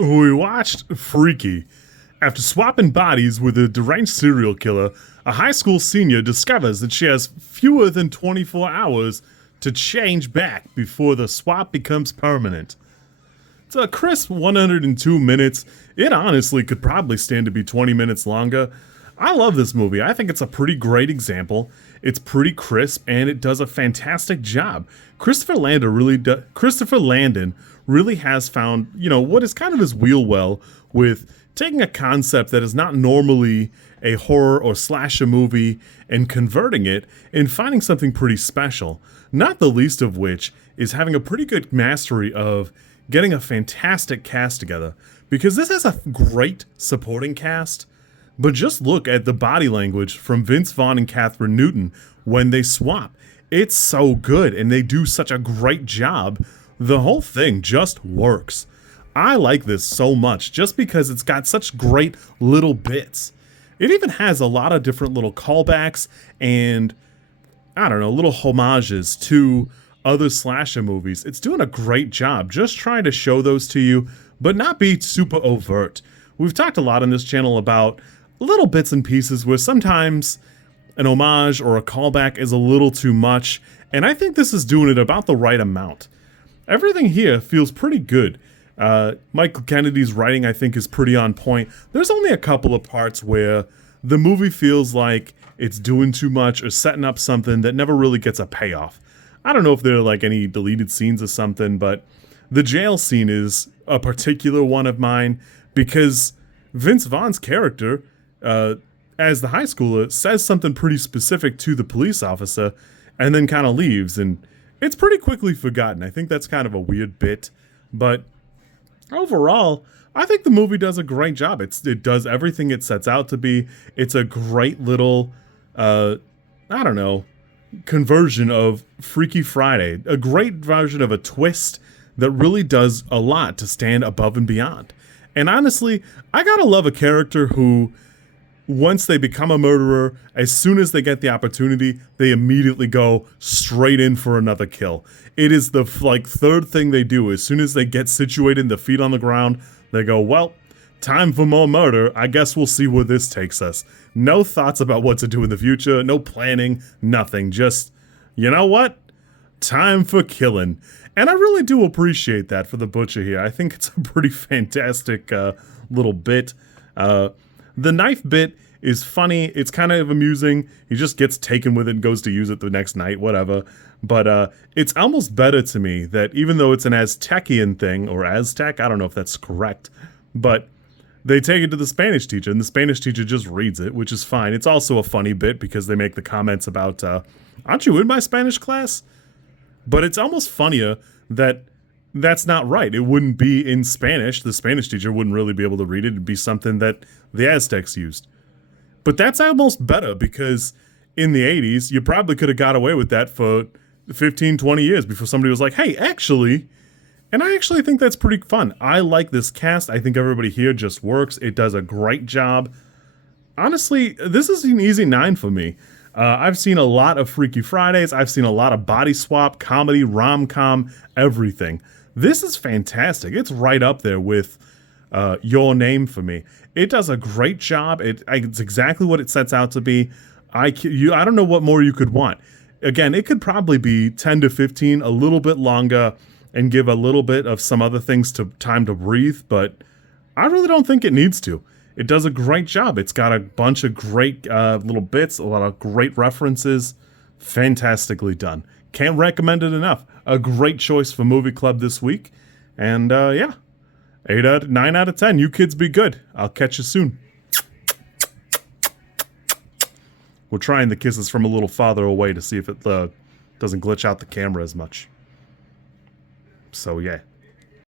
We watched Freaky. After swapping bodies with a deranged serial killer, a high school senior discovers that she has fewer than 24 hours to change back before the swap becomes permanent. It's a crisp 102 minutes. It honestly could probably stand to be 20 minutes longer. I love this movie. I think it's a pretty great example. It's pretty crisp and it does a fantastic job. Christopher Landon really has found, what is kind of his wheel well with taking a concept that is not normally a horror or slasher movie and converting it and finding something pretty special. Not the least of which is having a pretty good mastery of getting a fantastic cast together. Because this has a great supporting cast, but just look at the body language from Vince Vaughn and Kathryn Newton when they swap. It's so good and they do such a great job. The whole thing just works. I like this so much just because it's got such great little bits. It even has a lot of different little callbacks and, little homages to other slasher movies. It's doing a great job just trying to show those to you, but not be super overt. We've talked a lot on this channel about little bits and pieces where sometimes an homage or a callback is a little too much, and I think this is doing it about the right amount. Everything here feels pretty good. Michael Kennedy's writing, I think, is pretty on point. There's only a couple of parts where the movie feels like it's doing too much or setting up something that never really gets a payoff. I don't know if there are like any deleted scenes or something, but the jail scene is a particular one of mine because Vince Vaughn's character, as the high schooler, says something pretty specific to the police officer and then kind of leaves, and it's pretty quickly forgotten. I think that's kind of a weird bit, but overall, I think the movie does a great job. It does everything it sets out to be. It's a great little, conversion of Freaky Friday. A great version of a twist that really does a lot to stand above and beyond. And honestly, I gotta love a character who, once they become a murderer, as soon as they get the opportunity, they immediately go straight in for another kill. It is the third thing they do. As soon as they get situated, the feet on the ground, they go, well, time for more murder. I guess we'll see where this takes us. No thoughts about what to do in the future, no planning, nothing. Just, you know what? Time for killing. And I really do appreciate that for the butcher here. I think it's a pretty fantastic little bit. The knife bit is funny. It's kind of amusing. He just gets taken with it and goes to use it the next night, whatever. But it's almost better to me that even though it's an Aztecian thing, or Aztec, I don't know if that's correct, but they take it to the Spanish teacher, and the Spanish teacher just reads it, which is fine. It's also a funny bit because they make the comments about, aren't you in my Spanish class? But it's almost funnier that that's not right. It wouldn't be in Spanish. The Spanish teacher wouldn't really be able to read it. It'd be something that the Aztecs used. But that's almost better because in the 80s, you probably could have got away with that for 15, 20 years before somebody was like, hey, actually, and I actually think that's pretty fun. I like this cast. I think everybody here just works. It does a great job. Honestly, this is an easy 9 for me. I've seen a lot of Freaky Fridays. I've seen a lot of body swap, comedy, rom-com, everything. This is fantastic. It's right up there with Your Name for me. It does a great job. It's exactly what it sets out to be. I don't know what more you could want. Again, it could probably be 10 to 15, a little bit longer, and give a little bit of some other things to time to breathe, but I really don't think it needs to. It does a great job. It's got a bunch of great little bits, a lot of great references. Fantastically done. Can't recommend it enough. A great choice for Movie Club this week. And 9 out of 10. You kids be good. I'll catch you soon. We're trying the kisses from a little farther away to see if it doesn't glitch out the camera as much. So yeah.